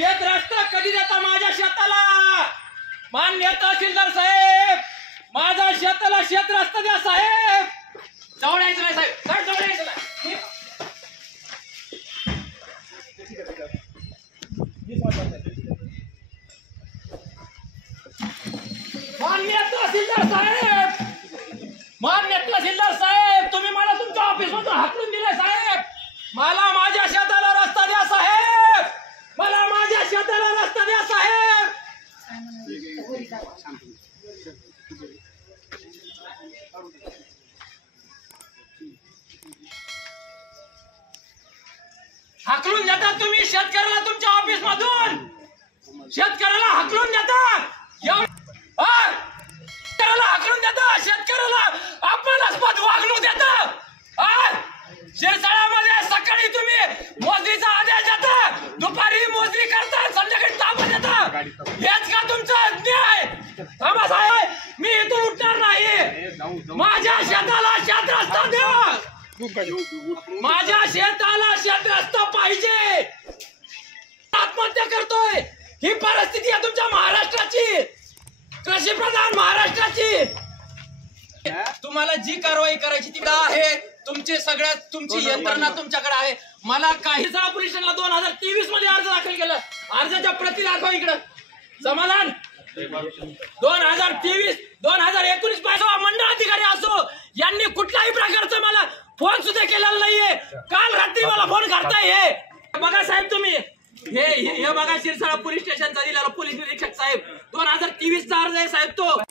शेत रस्ता कधी देता माझ्या शेताला? मान्य तहसीलदार साहेब, माझ्या शेताला शेत रस्ता द्या साहेब. जवळ यायचं नाही साहेब, काय जवळ यायचं नाही. मान्य तहसीलदार साहेब, मान्य तहसीलदार साहेब, तुम्ही मला तुमच्या ऑफिस मधून हाकलून दिले साहेब. मला माझ्या शेताला रस्ता द्या साहेब, मला माझ्या शेताला रस्ता द्या साहेब. हाकलून देतात तुम्ही शेतकऱ्याला तुमच्या ऑफिस मधून, शेतकऱ्याला हाकलून देतात. शेतकऱ्याला हाकलून देतात, शेतकऱ्याला अपमानास्पद वागणूक देतात. शिरसाळ्यामध्ये सकाळी तुम्ही मोजणीचा आदेश देता, दुपारी मोजणी करता, संध्याकाळी ताबा देता. हेच का तुमचा न्याय? थांबा साहेब, मी इथून उठणार नाही. माझ्या शेताला शेत रस्ता द्या, माझ्या शेताला शेत रस्ता पाहिजे. आत्महत्या करतोय, ही परिस्थिती आहे तुमच्या महाराष्ट्राची, कृषी प्रधान महाराष्ट्राची. तुम्हाला जी कारवाई करायची ती आहे, तुमची तुमची यंत्रणा तुमच्याकडे आहे. मला काही पोलीस स्टेशनला 2023 मध्ये अर्ज दाखल केला, अर्जाच्या प्रती दाखवा इकडं. समाधान 2023 2019 पासून मंडळ अधिकारी असो, यांनी कुठल्याही प्रकारचं मला फोन सुद्धा केलेला नाहीये. काल रात्री मला फोन करताय. हे बघा साहेब, तुम्ही हे बघा शिरसाळा पोलीस स्टेशनचा दिलेला पोलीस निरीक्षक साहेब, 2023 चा अर्ज आहे साहेब तो.